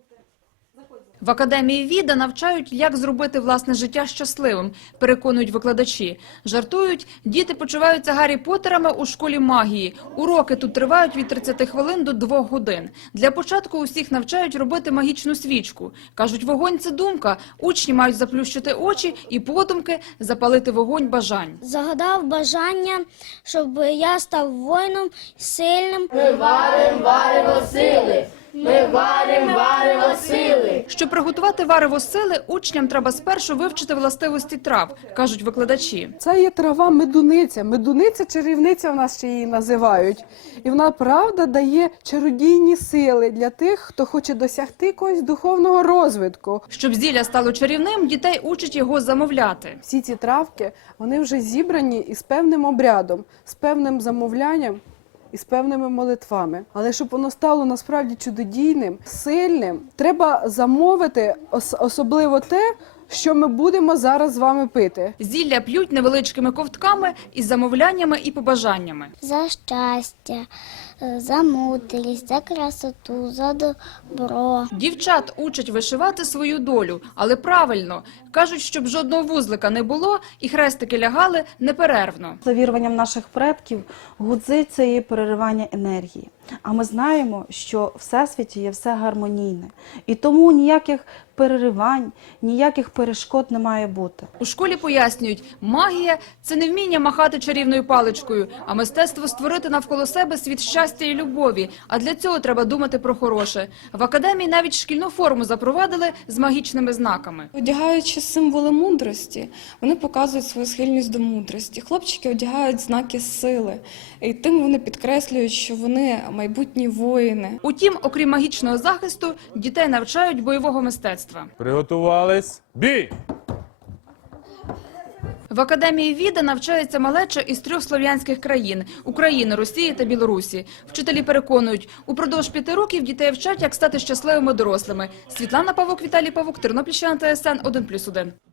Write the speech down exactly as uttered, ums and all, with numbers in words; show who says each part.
Speaker 1: В Академії Віда навчають, як зробити власне життя щасливим, переконують викладачі. Жартують, діти почуваються Гаррі Поттерами у школі магії. Уроки тут тривають від тридцяти хвилин до двох годин. Для початку усіх навчають робити магічну свічку. Кажуть, вогонь – це думка. Учні мають заплющити очі і подумки запалити вогонь бажань.
Speaker 2: Загадав бажання, щоб я став воїном сильним.
Speaker 3: Ми варим, варево сили. Ми варим, варево сили.
Speaker 1: Щоб приготувати варево сили, учням треба спершу вивчити властивості трав, кажуть викладачі.
Speaker 4: Це є трава медуниця. Медуниця чарівниця в нас ще її називають. І вона, правда, дає чародійні сили для тих, хто хоче досягти якогось духовного розвитку.
Speaker 1: Щоб зілля стало чарівним, дітей учать його замовляти.
Speaker 4: Всі ці травки, вони вже зібрані із певним обрядом, з певним замовлянням і з певними молитвами. Але щоб воно стало насправді чудодійним, сильним, треба замовити ос- особливо те, що ми будемо зараз з вами пити.
Speaker 1: Зілля п'ють невеличкими ковтками із замовляннями і побажаннями.
Speaker 2: За щастя, за мудрість, за красоту, за добро.
Speaker 1: Дівчат учать вишивати свою долю, але правильно. Кажуть, щоб жодного вузлика не було і хрестики лягали неперервно.
Speaker 5: За віруванням наших предків, гудзи – це є переривання енергії. А ми знаємо, що в Всесвіті є все гармонійне. І тому ніяких переривань, ніяких перешкод не має бути.
Speaker 1: У школі пояснюють, магія – це не вміння махати чарівною паличкою, а мистецтво створити навколо себе світ щастя і любові. А для цього треба думати про хороше. В академії навіть шкільну форму запровадили з магічними знаками.
Speaker 6: Одягаючи символи мудрості, вони показують свою схильність до мудрості. Хлопчики одягають знаки сили, і тим вони підкреслюють, що вони майбутні воїни.
Speaker 1: Утім, окрім магічного захисту, дітей навчають бойового мистецтва.
Speaker 7: Приготувались. Бій!
Speaker 1: В Академії Віда навчається малеча із трьох слов'янських країн – України, Росії та Білорусі. Вчителі переконують, упродовж п'яти років дітей вчать, як стати щасливими дорослими. Світлана Павук, Віталій Павук, Тернопільщина, Т С Н, один плюс один.